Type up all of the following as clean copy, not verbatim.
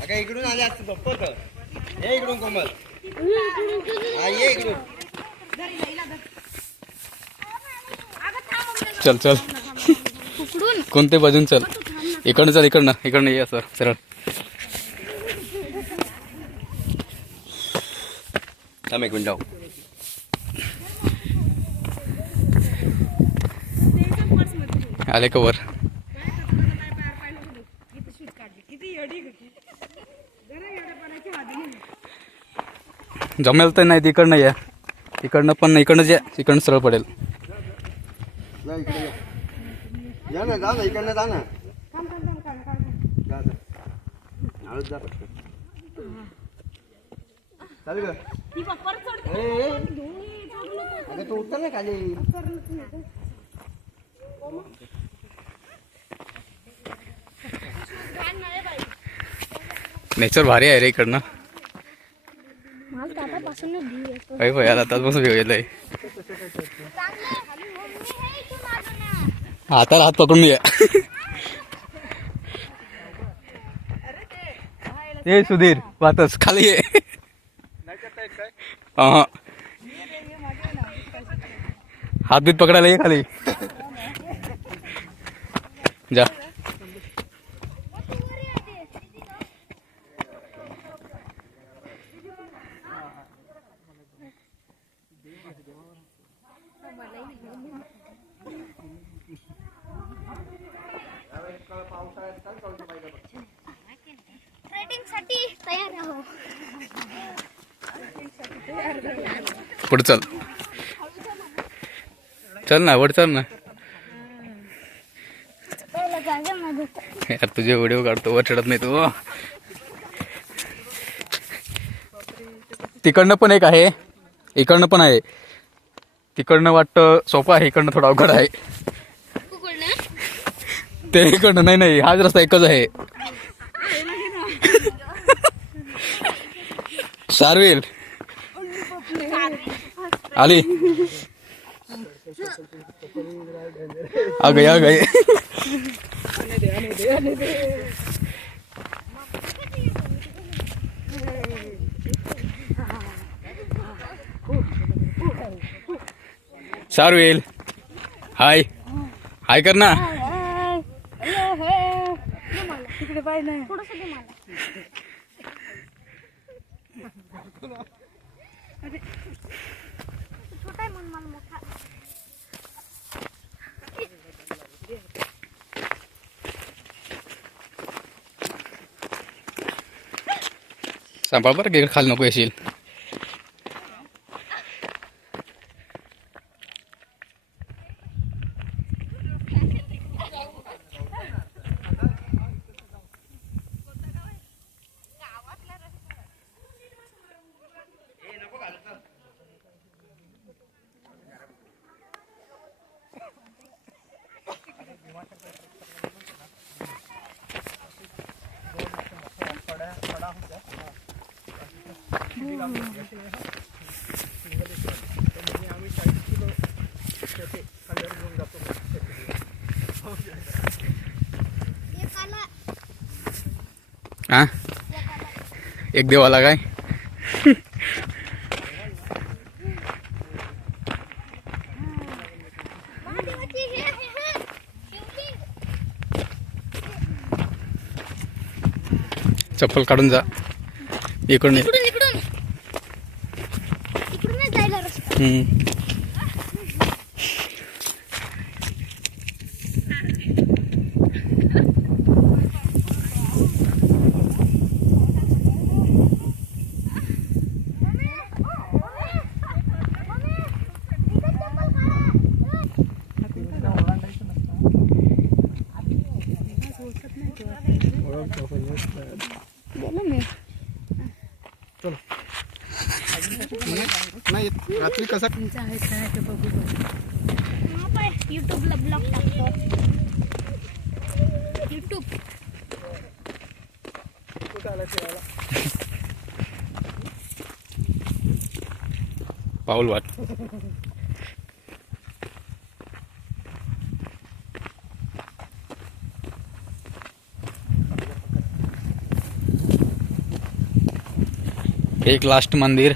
अगं इकडून आले असतं झोपत. ये इकडून कोमल. हा ये इकडून. चल चल कोणते बाजून चल. इकडनं चल इकडनं ये सर सरळ. थांब एक मिनिट जाऊ. आले का वर. जमेल तर नाही तिकडनं या. इकडनं पण नाही इकडनं या. इकडनं सरळ पडेल. जा ना जा ना इकडनं जा ना. जा चालू का. अगं तू उतर ना खाली. नेचर भारी आहे रे इकडनं. अरे भाई आता आतापासून भेटलंय. हाताला हात पकडून या. ए सुधीर वातच खाली ये. हात बीत पकडायला ये खाली जा. पुढे चल. चल ना वर चल ना. यार तुझे व्हिडिओ काढतो वर चढत नाही तू. तिकडनं पण एक आहे इकडनं पण आहे. तिकडनं वाटतं सोपं आहे इकडनं थोडं अवघड आहे. ते इकडनं नाही हाच रस्ता एकच आहे. शार्विल आली. आ गई. शार्विल हाय हाय कर ना. सांभाळ बरं की खाली नको येशील. हा एक देवाला काय. चप्पल काढून जा इकडून. नाही रात्री कसा यूट्यूबला ब्लॉग टाकतो. यूट्यूब पाऊल वाट. एक लास्ट मंदिर.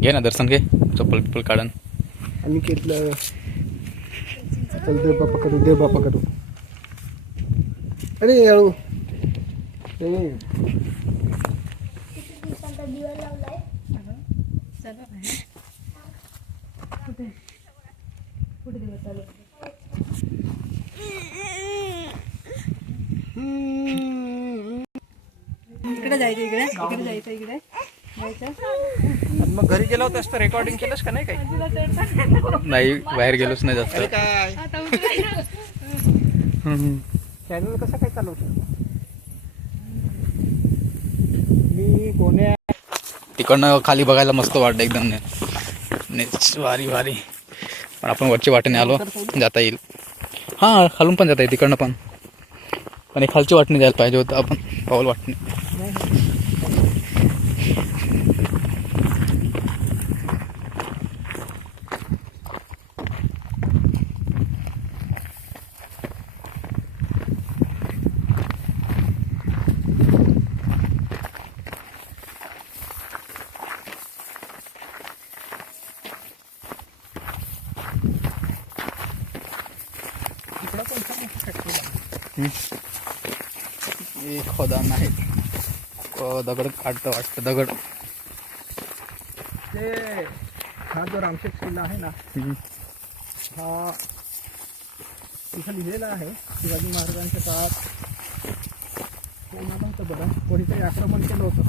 घे ना दर्शन घे, चप्पल पिप्पल काढन. आणि घेतलं. चल देव बापा करू, देव बापा करू. अरे हळू. इकडे जायचं, इकडे इकडे जायचं, इकडे जायचं. मग घरी गेला होतास तर रेकॉर्डिंग केलंस का नाही काही? नाही बाहेर गेलोच नाही जास्त. काय चॅनल कसा काय चालवतो मी कोण्या? तिकडनं खाली बघायला मस्त वाटतं एकदम. वारी वारी. पण आपण वरची वाटेने आलो, जाता येईल. हां खालून पण जाता येईल तिकडनं पण. पण एक खालची वाटणी जायला पाहिजे होतं आपण, पाऊल वाटणी. एक खोदान आहे, दगड काढतं वाटतं दगड. ते हा जो रामशेठ किल्ला आहे ना, हा तिथं लिहिलेला आहे शिवाजी महाराजांच्या काळात कोणाला होतं बरं, कोणीतरी आक्रमण केलं होतं.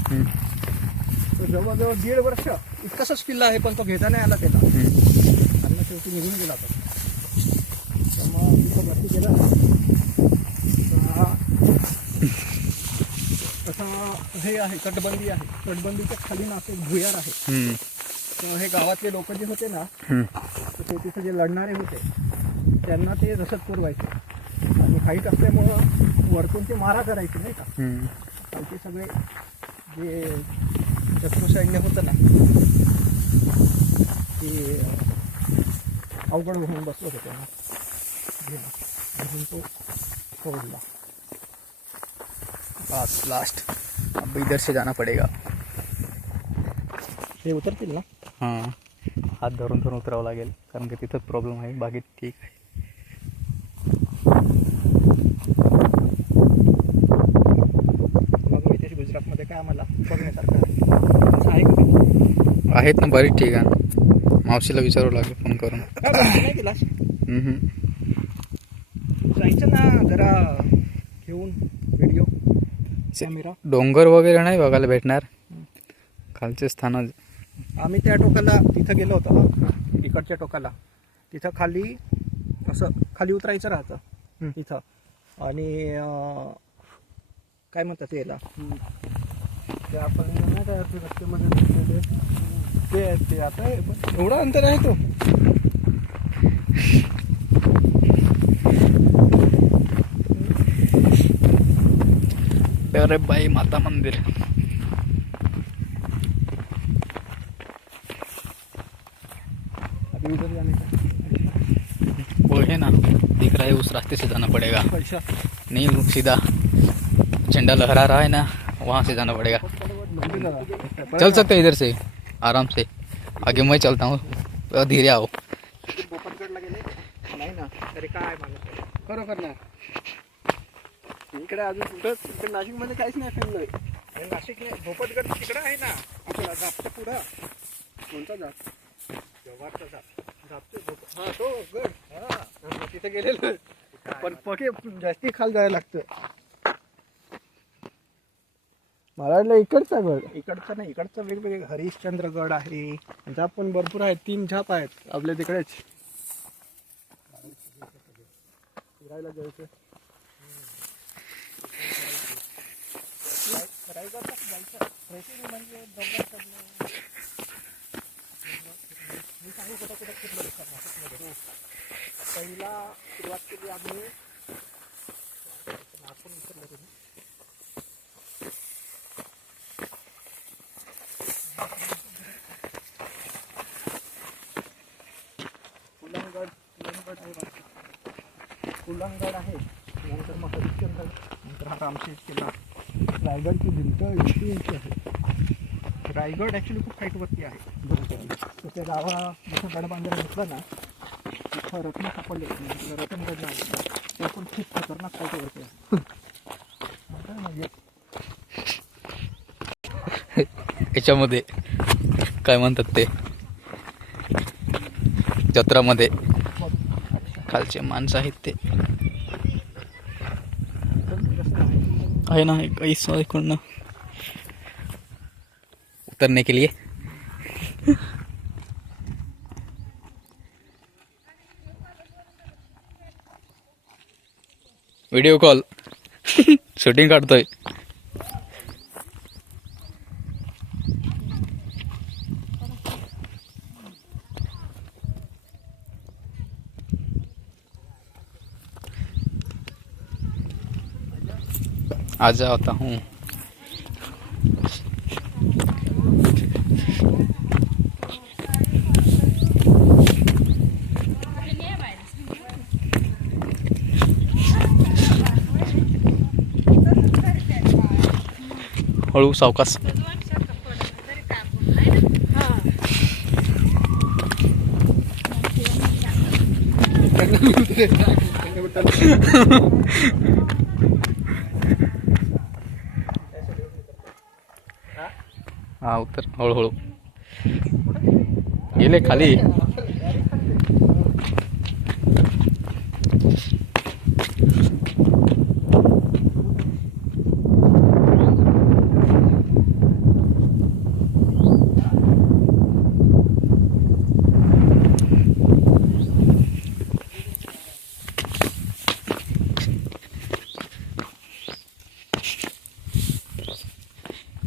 तो जवळजवळ 1.5 वर्ष इतकाच किल्ला आहे, पण तो घेता नाही आला त्याला. आणि शेवटी निघून गेला तो. तर मग तिथं वरती गेला असं हे आहे, तटबंदी आहे. तटबंदीच्या खाली ना असं भुयार आहे. तर हे गावातले लोक जे होते ना, तर ते तिथे जे लढणारे होते त्यांना ते रसद पुरवायचे. आणि हाईट असल्यामुळं वरतून ते मारा करायचे नाही का. खालचे सगळे जे शत्रू सैन्य होतं ना, ते अवघड होऊन बसलं होतं त्यांना. म्हणून तो सोडला. लास्ट अब इधर से जाना पडेगा. हे उतरतील ना. हां हात धरून धरून उतरावं लागेल, कारण की तिथंच प्रॉब्लेम आहे. बाकी ठीक आहे. मग इथे गुजरातमध्ये काय आम्हाला बघण्यासारखं आहे का? आहेत ना बरीच ठीक आहे. मावशीला विचारावं लागेल फोन करून. नाही केला जायचं ना जरा घेऊन व्हिडिओ कॅमेरा. डोंगर वगैरे नाही बघायला भेटणार, खालचे स्थान. आम्ही त्या टोकाला तिथं गेलो होतो, इकडच्या टोकाला. तिथं खाली असं खाली उतरायचं राहतं तिथं. आणि काय म्हणतात याला, ते आपण रस्त्यामध्ये ते आता एवढा अंतर आहे तो. अरे बाई माता मंदिर. अभी उधर जाने का वो है ना दिख रहा है, उस रास्ते से जाना पड़ेगा. पैसा नहीं सीधा झंडा लहरा रहा है ना, वहाँ से जाना पड़ेगा. चल सकते इधर से आराम से. आगे मैं चलता हूँ, धीरे आओ. बोपतगडला गेले नाही ना, तरी काय मला खरोखर ना. इकडे अजून कुठं इकडे नाशिकमध्ये काहीच नाही फिरलोय. नाशिक नाही, भोपतगड तिकडं आहे ना आपला जापच्या पुढं. कोणता जाप? जव्हारचा जाप. हा तो गड. हा तिथे गेलेलो, पण पके जास्ती खाल जायला लागतं. मला वाटलं इकडचा गड. इकडचा नाही, इकडचा वेगवेगळे हरिश्चंद्रगड आहे. झाप पण भरपूर आहेत. 3 झाप आहेत आपल्या तिकडेच. फिरायला जायचं. म्हणजे मी सांगू कुठं कुठं फिरलो नाशिकमध्ये. पहिला सुरुवात केली आम्ही नागपूर विसरलो तुम्ही. कुलंगड आहे. नंतर मग हरिश्चंद्र तर हा रामशेष किल्ला. रायगडची भिंत इतकी उंची आहे. रायगड ॲक्च्युली खूप हाईटवरती आहे बरोबर. तर त्या गावा जसं गडबांधायला घेतलं ना तिथं रत्न सापडले रतनगड नाव ते पण खूप खतरनाक हाईटवरती आहे. आता म्हणजे याच्यामध्ये काय म्हणतात ते जत्रामध्ये खालचे माणसं आहेत ते आहे ना इस इकडनं उतरने के लिए. व्हिडिओ कॉल शूटिंग काढतोय. आ जाता हूँ. हळू सावकाश. हा उतर हळूहळू गेले खाली.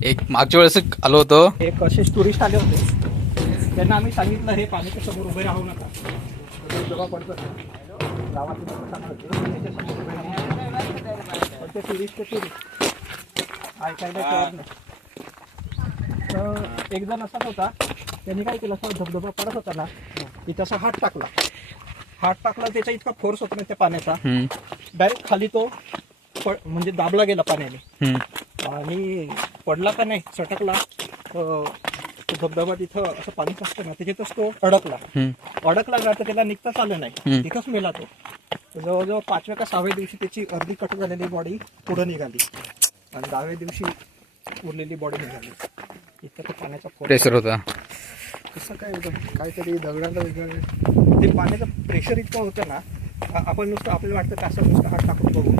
एक मागच्या वेळेस आलो होतो. एक असेच टुरिस्ट आले होते. त्यांना आम्ही सांगितलं हे पाण्याच्या समोर उभे राहू नका. जेव्हा पडतं गावातून त्याच्यासमोर उभे राहू नका. पण ते टुरिस्ट ऐकायला तयार नाही. तर एक जण असाच होता. त्यांनी काय केलं असं धबधबा पडत होता ना तिथं असा हात टाकला त्याचा इतका फोर्स होता ना त्या पाण्याचा डायरेक्ट खाली तो म्हणजे दाबला गेला पाण्याने आणि पडला का नाही सटकला. तो धबधबा तिथं असं पाणी असतं ना त्याच्यातच तो अडकला ना तर त्याला निघताच आलं नाही. तिथंच मेला तो. जवळजवळ 5व्या का 6व्या दिवशी त्याची अर्धी कट झालेली बॉडी पुढे निघाली आणि 10व्या दिवशी उरलेली बॉडी निघाली. इतकं तो पाण्याचा प्रेशर होता. कसं काय होतं काहीतरी दगडाला वेगळं ते पाण्याचं प्रेशर इतकं होतं ना आपण नुसतं आपल्याला वाटतं का असं नुसतं हात टाकून बघू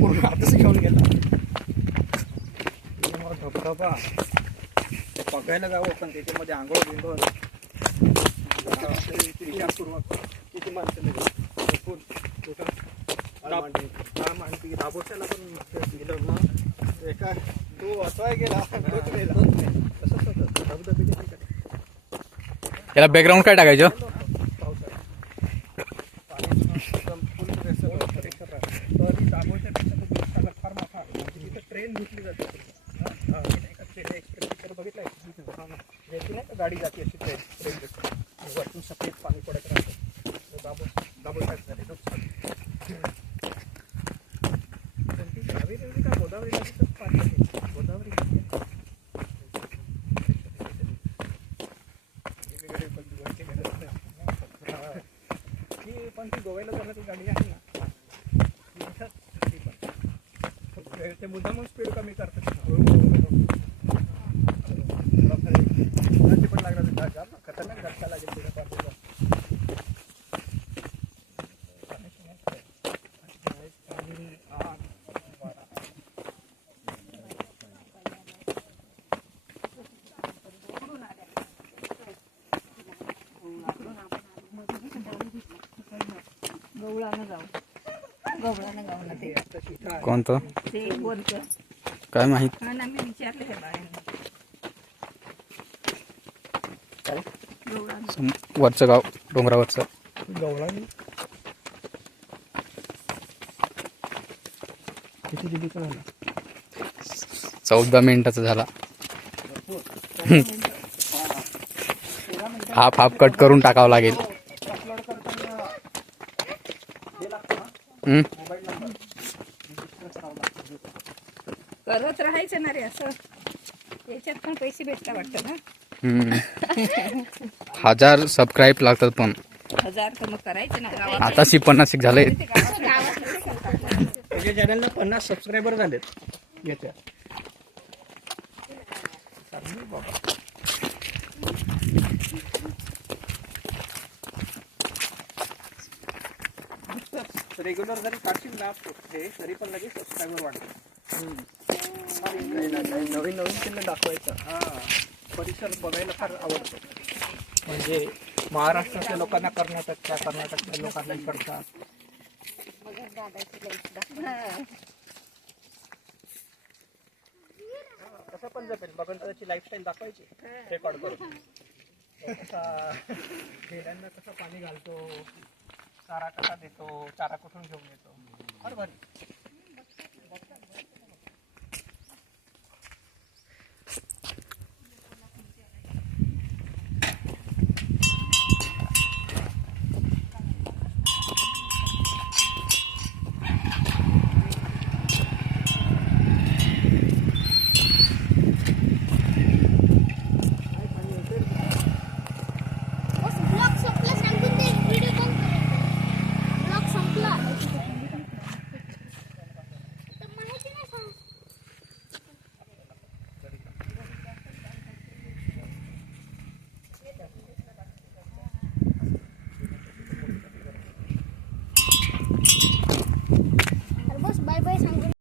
पूर्ण हातच घेऊन गेला. धबधबा बघायला जावं पण त्याच्यामध्ये आंघोळ बिंघोळ किती माणसं दाबोच्याला पण गेलं मग एका तो असाय गेला तोच गेला. तसंच होतं धबधबे. याला बॅकग्राऊंड काय टाकायचं. ट्रेन घेतली जाते एक्सप्रेस बघितलं गाडी जाते अशी ट्रेन वरतून सफेद पाणी पडत राहतं. दाबोळ्यात झाले कावेरी नदी का गोदावरी नदीचं पाणी आहे. गोदावरी पण ती गोव्याला जाण्याची गाडी आहे ना ते मुद्दामून स्पीड कमी करतात. पण लागला खतरनाक धक्का लागेल तुझ्या कोणतं काय माहित. वरचं गाव डोंगरावरचं गवळा किती दिवसाचा झाला. 14 मिनिटाचा झाला. हाफ कट करून टाकावं लागेल. करत राहायचं ना रे असं. याच्यात पण पैसे भेटता वाटतं ना. 1000 सबस्क्राईब लागतात पण 1000 तर मग करायचं ना गावात. आताशी 50 झाले. त्याच्या चॅनलला 50 सबस्क्रायबर झालेत याच्या. चांगली बाबा. रेग्युलर जरी काढशील ना हे तरी पण लगेच सबस्क्रायबर वाढतात. नवीन नवीन त्यांना दाखवायचं. हा परिसर बघायला फार आवडतो. म्हणजे महाराष्ट्रातल्या लोकांना कर्नाटकच्या लोकांना करतात. कसं पण जपेल बघून त्याची लाईफस्टाईल दाखवायची रेकॉर्ड करून. कसा खेळांना कसं पाणी घालतो, चारा कसा देतो, चारा कुठून घेऊन येतो, फार भारी.